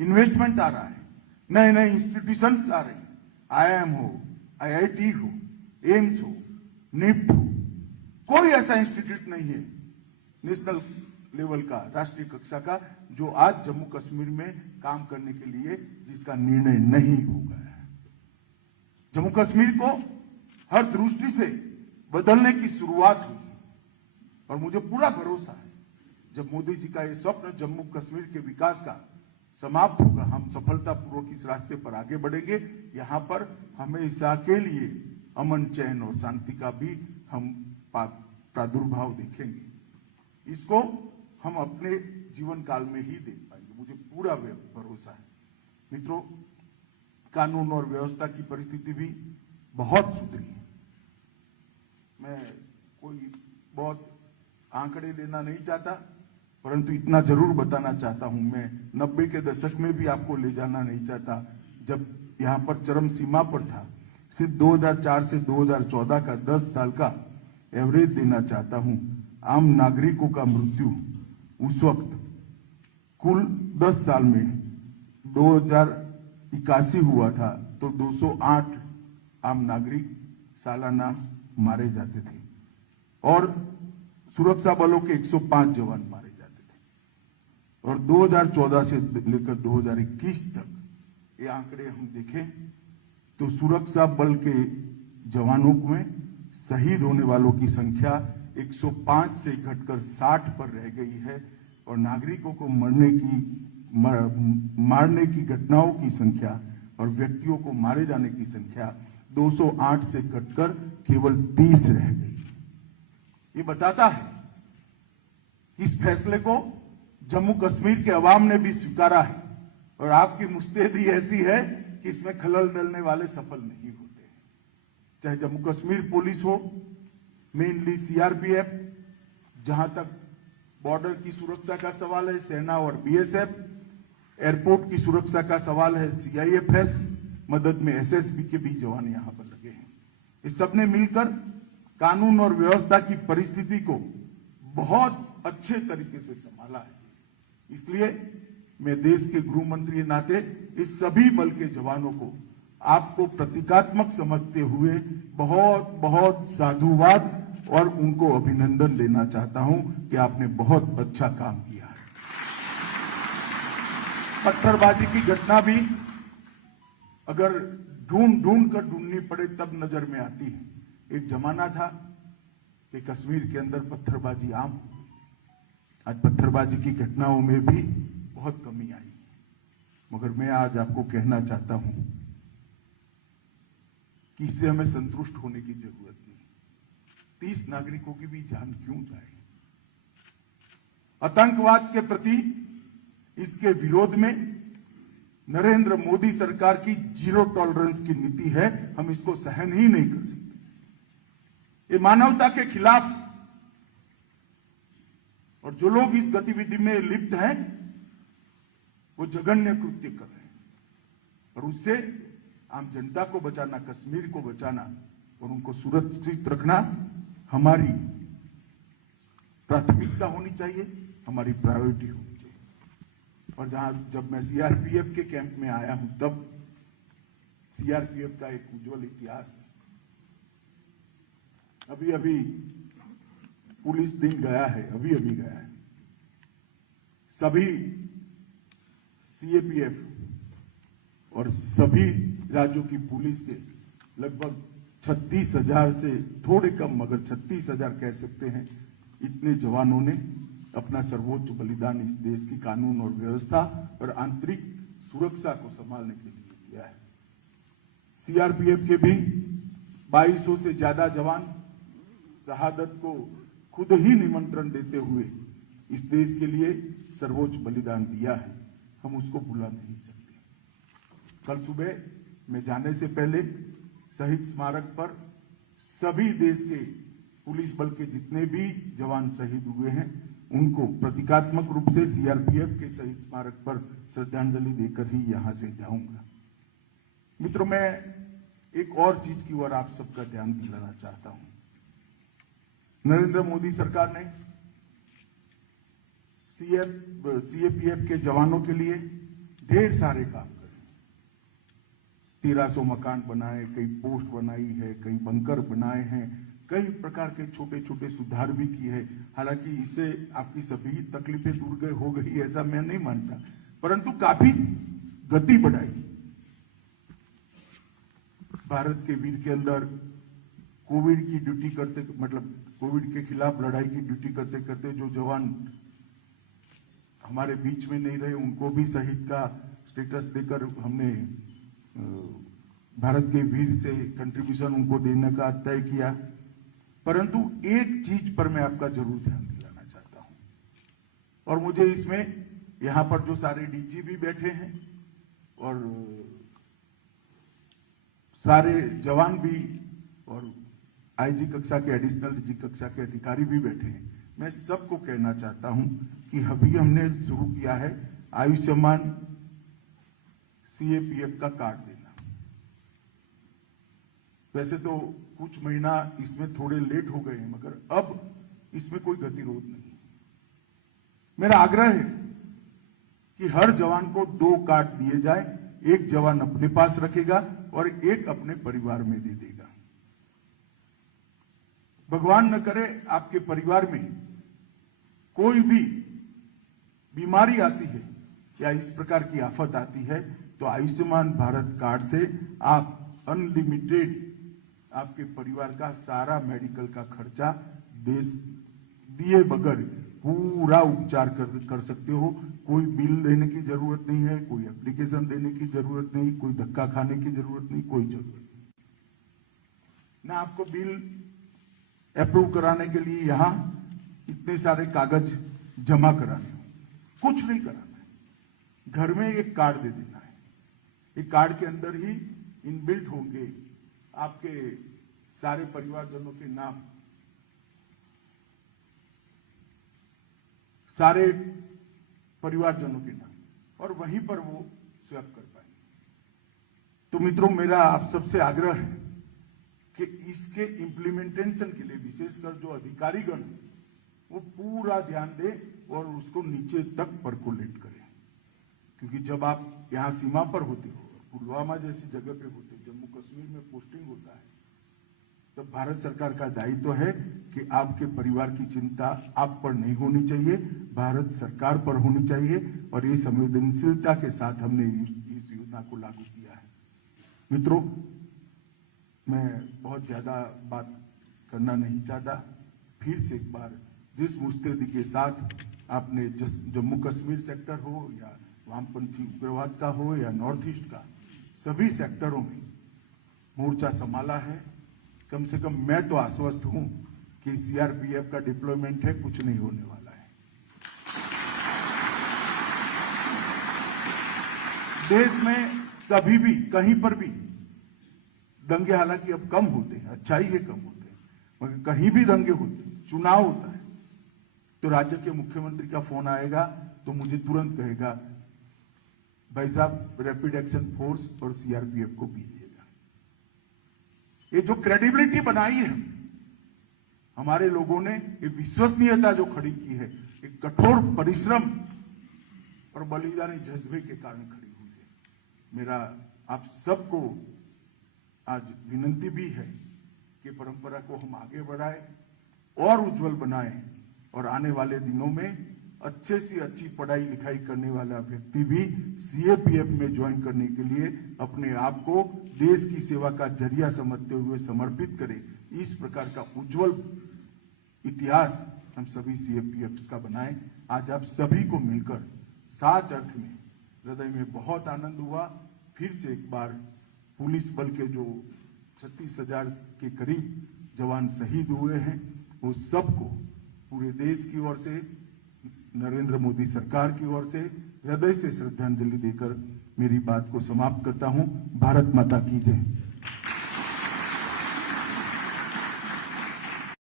Investment आ रहा है, नए नए इंस्टीट्यूशंस आ रहे हैं, IIM हो, IIT हो, एम्स हो, निफ्ट हो, कोई ऐसा इंस्टीट्यूट नहीं है नेशनल लेवल का, राष्ट्रीय कक्षा का, जो आज जम्मू कश्मीर में काम करने के लिए जिसका निर्णय नहीं हो गया है। जम्मू कश्मीर को हर दृष्टि से बदलने की शुरुआत हुई और मुझे पूरा भरोसा है जब मोदी जी का ये स्वप्न जम्मू कश्मीर के विकास का समाप्त होगा, हम सफलतापूर्वक इस रास्ते पर आगे बढ़ेंगे। यहां पर हमेशा के लिए अमन, चैन और शांति का भी हम प्रादुर्भाव देखेंगे। इसको हम अपने जीवन काल में ही देख पाएंगे, मुझे पूरा भरोसा है। मित्रों, कानून और व्यवस्था की परिस्थिति भी बहुत सुधरी है। मैं कोई बहुत आंकड़े देना नहीं चाहता, परंतु इतना जरूर बताना चाहता हूं, मैं 90 के दशक में भी आपको ले जाना नहीं चाहता, जब यहां पर चरम सीमा पर था। सिर्फ 2004 से 2014 का 10 साल का एवरेज देना चाहता हूं। आम नागरिकों का मृत्यु उस वक्त कुल 10 साल में 2081 हुआ था, तो 208 आम नागरिक सालाना मारे जाते थे और सुरक्षा बलों के 105 जवान मारे जाते थे। और 2014 से लेकर 2021 तक ये आंकड़े हम देखें तो सुरक्षा बल के जवानों में शहीद होने वालों की संख्या 105 से घटकर 60 पर रह गई है और नागरिकों को मारने की घटनाओं की संख्या और व्यक्तियों को मारे जाने की संख्या 208 से घटकर केवल 30 रह गई। ये बताता है कि इस फैसले को जम्मू कश्मीर के अवाम ने भी स्वीकारा है और आपकी मुस्तैदी ऐसी है कि इसमें खलल डालने वाले सफल नहीं होते हैं। चाहे जम्मू कश्मीर पुलिस हो, मेनली CRPF, जहां तक बॉर्डर की सुरक्षा का सवाल है सेना और BSF, एयरपोर्ट की सुरक्षा का सवाल है CIFS, मदद में SSB के भी जवान यहां पर लगे हैं। इस सबने मिलकर कानून और व्यवस्था की परिस्थिति को बहुत अच्छे तरीके से संभाला है। इसलिए मैं देश के गृह मंत्री नाते इस सभी बल के जवानों को आपको प्रतीकात्मक समझते हुए बहुत बहुत साधुवाद और उनको अभिनंदन देना चाहता हूं कि आपने बहुत अच्छा काम किया है। पत्थरबाजी की घटना भी अगर ढूंढ कर ढूंढनी पड़े तब नजर में आती है। एक जमाना था कि कश्मीर के अंदर पत्थरबाजी आम, आज पत्थरबाजी की घटनाओं में भी बहुत कमी आई, मगर मैं आज आपको कहना चाहता हूं कि इससे हमें संतुष्ट होने की जरूरत नहीं। 30 नागरिकों की भी जान क्यों जाए? आतंकवाद के प्रति इसके विरोध में नरेंद्र मोदी सरकार की जीरो टॉलरेंस की नीति है, हम इसको सहन ही नहीं कर सकते। ये मानवता के खिलाफ, और जो लोग इस गतिविधि में लिप्त हैं वो जघन्य कृत्य कर रहे हैं और उससे आम जनता को बचाना, कश्मीर को बचाना और उनको सुरक्षित रखना हमारी प्राथमिकता होनी चाहिए, हमारी प्रायोरिटी होनी चाहिए। और जब मैं CRPF के कैंप में आया हूं तब CRPF का एक उज्जवल इतिहास है। अभी अभी पुलिस दिन गया है, अभी अभी गया है। सभी CAPF और सभी राज्यों की पुलिस के लगभग 36,000 से थोड़े कम मगर 36,000 कह सकते हैं, इतने जवानों ने अपना सर्वोच्च बलिदान इस देश की कानून और व्यवस्था और आंतरिक सुरक्षा को संभालने के लिए दिया है। CRPF के भी 2200 से ज्यादा जवान शहादत को खुद ही निमंत्रण देते हुए इस देश के लिए सर्वोच्च बलिदान दिया है, हम उसको भुला नहीं सकते। कल सुबह मैं जाने से पहले शहीद स्मारक पर सभी देश के पुलिस बल के जितने भी जवान शहीद हुए हैं उनको प्रतीकात्मक रूप से CRPF के शहीद स्मारक पर श्रद्धांजलि देकर ही यहां से जाऊंगा। मित्रों, मैं एक और चीज की ओर आप सबका ध्यान दिलाना चाहता हूं। नरेंद्र मोदी सरकार ने CAPF के जवानों के लिए ढेर सारे काम करे। 1300 मकान बनाए, कई पोस्ट बनाई है, कई बंकर बनाए हैं, कई प्रकार के छोटे छोटे सुधार भी किए हैं। हालांकि इससे आपकी सभी तकलीफें दूर हो गई ऐसा मैं नहीं मानता, परंतु काफी गति बढ़ाई। भारत के वीर के अंदर कोविड की ड्यूटी करते, मतलब कोविड के खिलाफ लड़ाई की ड्यूटी करते करते जो जवान हमारे बीच में नहीं रहे, उनको भी शहीद का स्टेटस देकर हमने भारत के वीर से कंट्रीब्यूशन उनको देने का तय किया। परंतु एक चीज पर मैं आपका जरूर ध्यान दिलाना चाहता हूं, और मुझे इसमें यहां पर जो सारे डीजी भी बैठे हैं और सारे जवान भी और आईजी कक्षा के, एडिशनल डीजी कक्षा के अधिकारी भी बैठे हैं, मैं सबको कहना चाहता हूं कि अभी हमने शुरू किया है आयुष्मान सीएपीएफ का कार्ड देना। वैसे तो कुछ महीना इसमें थोड़े लेट हो गए हैं, मगर अब इसमें कोई गतिरोध नहीं। मेरा आग्रह है कि हर जवान को 2 कार्ड दिए जाए, एक जवान अपने पास रखेगा और एक अपने परिवार में दे देगा। भगवान न करे आपके परिवार में कोई भी बीमारी आती है या इस प्रकार की आफत आती है, तो आयुष्मान भारत कार्ड से आप अनलिमिटेड आपके परिवार का सारा मेडिकल का खर्चा दिए बगैर पूरा उपचार कर सकते हो। कोई बिल देने की जरूरत नहीं है, कोई एप्लीकेशन देने की जरूरत नहीं, कोई धक्का खाने की जरूरत नहीं, कोई जरूरत नहीं। ना आपको बिल अप्रूव कराने के लिए यहां इतने सारे कागज जमा कराने, कुछ नहीं कराना है। घर में एक कार्ड दे देना है। एक कार्ड के अंदर ही इनबिल्ट होंगे आपके सारे परिवारजनों के नाम, सारे परिवारजनों के नाम, और वहीं पर वो स्वैप कर पाएंगे। तो मित्रों, मेरा आप सबसे आग्रह है कि इसके इम्प्लीमेंटेशन के लिए विशेषकर जो अधिकारीगण वो पूरा ध्यान दे और उसको नीचे तक परकोलेट करें। क्योंकि जब आप यहां सीमा पर होते हो, पुलवामा जैसी जगह पे होते हो, जम्मू कश्मीर में पोस्टिंग होता है, तब भारत सरकार का दायित्व है कि आपके परिवार की चिंता आप पर नहीं होनी चाहिए, भारत सरकार पर होनी चाहिए। और ये संवेदनशीलता के साथ हमने इस योजना को लागू किया है। मित्रों, मैं बहुत ज्यादा बात करना नहीं चाहता। फिर से एक बार जिस मुस्तैदी के साथ आपने जम्मू कश्मीर सेक्टर हो या वामपंथी उग्रवाद का हो या नॉर्थ ईस्ट का, सभी सेक्टरों में मोर्चा संभाला है, कम से कम मैं तो आश्वस्त हूं कि सीआरपीएफ का डिप्लॉयमेंट है, कुछ नहीं होने वाला है। देश में कभी भी कहीं पर भी दंगे हालांकि अब कम होते हैं, अच्छा ही है कम होते हैं, मगर कहीं भी दंगे होते हैं, चुनाव होता है, तो राज्य के मुख्यमंत्री का फोन आएगा तो मुझे तुरंत कहेगा, भाई साहब रैपिड एक्शन फोर्स और सीआरपीएफ को भेजिएगा। ये जो क्रेडिबिलिटी बनाई है हमारे लोगों ने, ये विश्वसनीयता जो खड़ी की है, एक कठोर परिश्रम और बलिदानी जज्बे के कारण खड़ी हुई है। मेरा आप सबको आज विनंती भी है कि परंपरा को हम आगे बढ़ाएं और उज्जवल बनाएं, और आने वाले दिनों में अच्छे से अच्छी पढ़ाई लिखाई करने वाला व्यक्ति भी सीएपीएफ में ज्वाइन करने के लिए अपने आप को देश की सेवा का जरिया समझते हुए समर्पित करे। इस प्रकार का उज्जवल इतिहास हम सभी सीएपीएफ का बनाएं। आज आप सभी को मिलकर साच अर्थ में हृदय में बहुत आनंद हुआ। फिर से एक बार पुलिस बल के जो 36,000 के करीब जवान शहीद हुए हैं, वो सबको पूरे देश की ओर से, नरेंद्र मोदी सरकार की ओर से हृदय से श्रद्धांजलि देकर मेरी बात को समाप्त करता हूं। भारत माता की जय।